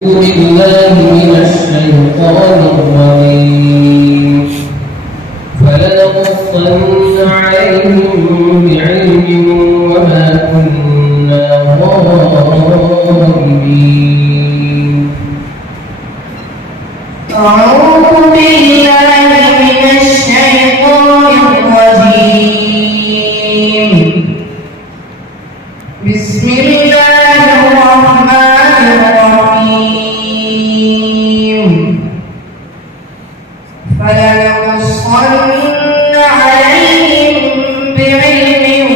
بالله من الشيطان الرجيم فلنقصن عليهم بعلم وما كنا غائبين. أعوذ بالله من الشيطان الرجيم. بسم الله الرحمن الرحيم. فلنقصن عليهم بعلم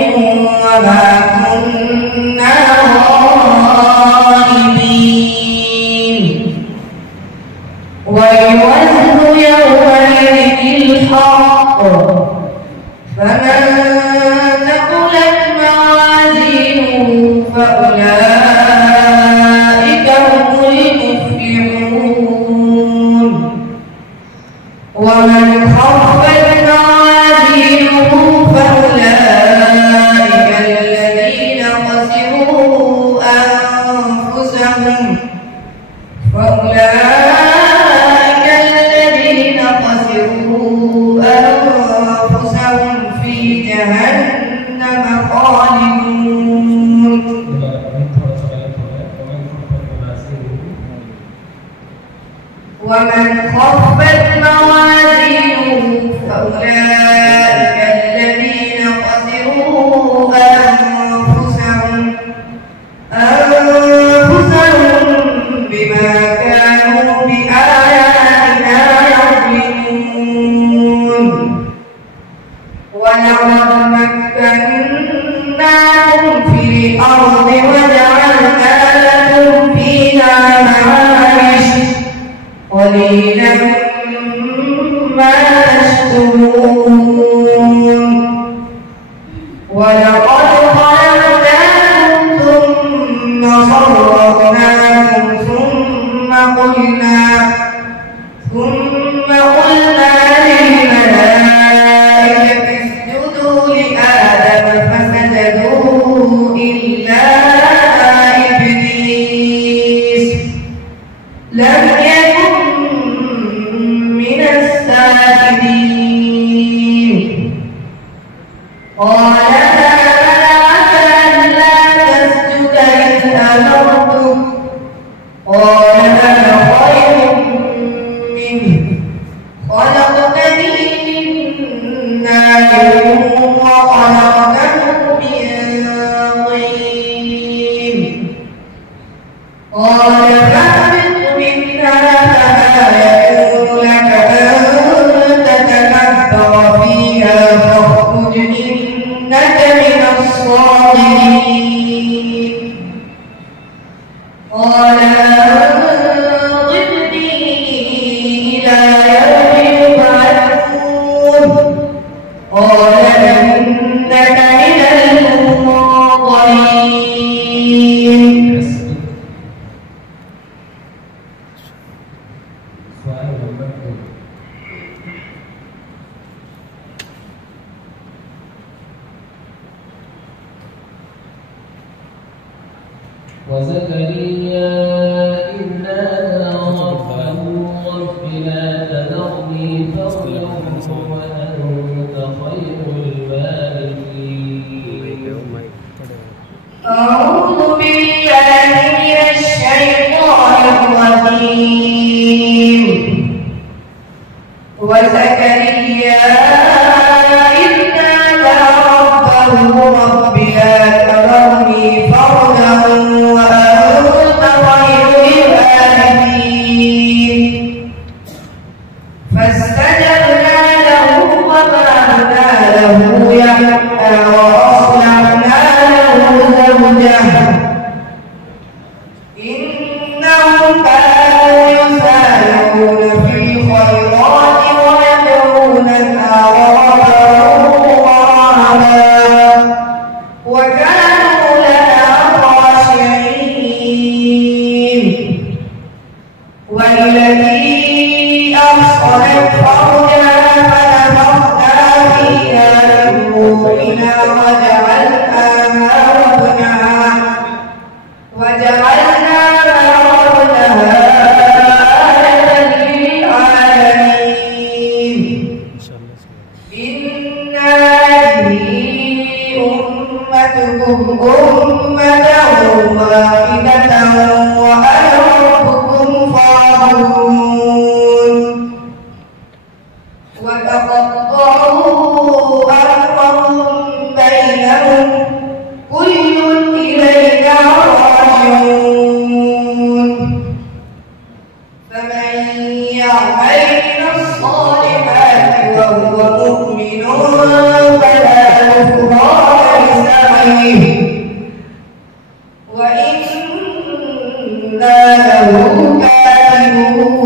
وما كنا غائبين. والوزن يومئذ الحق فمن ثقلت موازينه فأولئك هم المفلحون. ومن خفت موازينه فأولئك الذين خسروا أنفسهم في جهنم خالدون. ومن خفت موازينه فأولئك الذين خسروا أنفسهم بما كانوا بآياتنا يظلمون. ولقد مكناكم في الأرض وجعلنا لكم فيها معايش قليلا ما تشكرون. ولقد خلقناكم ثم صورناكم ثم قلنا للملائكة اسجدوا لآدم فسجدوا إلا إبليس لم يكن من الساجدين. قال ما منعك ألا تسجد إذ أمرتك؟ قال أنا خير منه خلقتني من نار وخلقته من طين. قال فاهبط منها فما يكون لك أن تتكبر فيها فاخرج إنك من الصاغرين. قال أنظرني إلى يوم يبعثون. قال إنك من المنظرين. وزكريا إذ نادى ربه رب لا تذرني فردا وأنت خير الوارثين. أعوذ بالله من الشيطان الرجيم. وزكريا إذ نادى ربه رب لا تذرني فردا وأنت خير الوارثين. فاستجبنا له ووهبنا له يحيى وأصلحنا له زوجه إنهم كانوا يسارعون في الخيرات ويدعوننا رغبا وكانوا لنا خاشعين. والتي أحصنت فرجها فنفخنا فيها من روحنا وجعلناها وابنها يعمل من الصالحات وهو مؤمن فلا كفران لسعيه وإنا له كاتبون.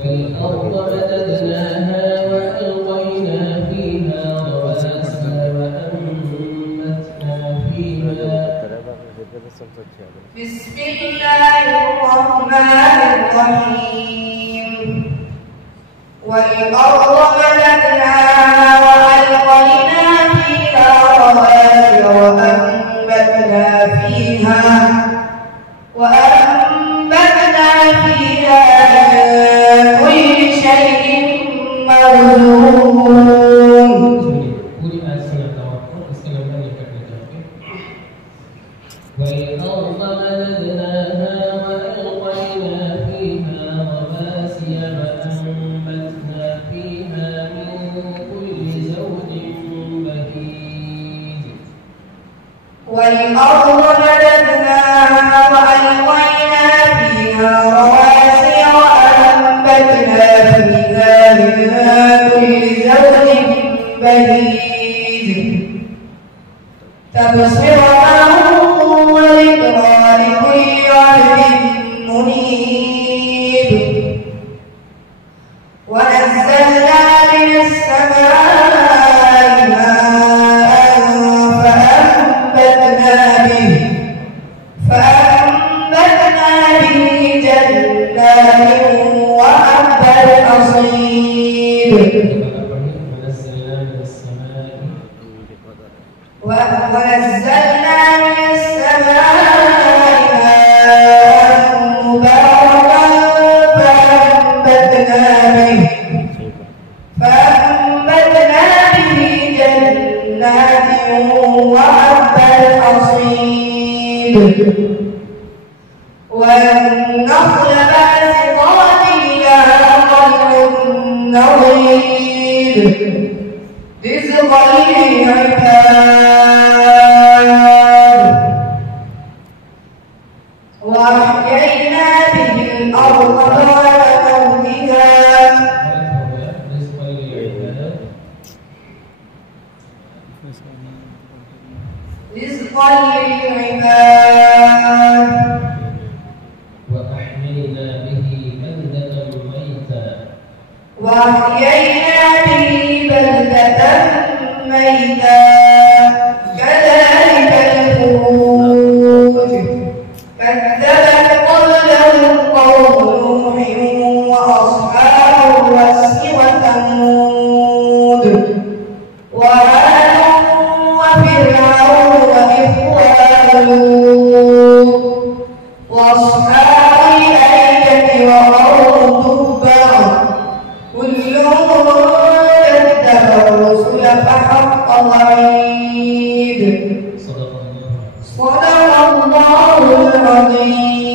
والأرض مددناها وألقينا فيها رواسي وأنبتنا فيها. بسم الله الرحمن الرحيم. والأرض مددناها وألقينا فيها رواسي وأنبتنا فيها كل شيء موزون. والأرض مددناها وألقينا فيها رواسي وأنبتنا فيها من كل زوج بهيج. والأرض مددناها وألقينا فيها رواسي وأنبتنا فيها من كل زوج بهيج تبصرة وذكرى لكل عبد منيب. ونزلنا من السماء ماء فأنبتنا به جنات وحب الحصيد. ونزلنا من السماء ماء مباركا فأنبتنا به جنات وحب الحصيد. والنخل باسقات لها طلع نضيد رزقا للعباد. وأحيينا به الأرض بعد موتها رزقا للعباد. وأحيينا به بلدة ميتا كذلك الخروج. كذبت قبلهم قوم نوح وأصحاب الرس وثمود وعاد وفرعون وإخوان لوط وأصحاب الأيكة وقوم تبع كل كذب الرسل فحق وعيد. صدق الله العظيم.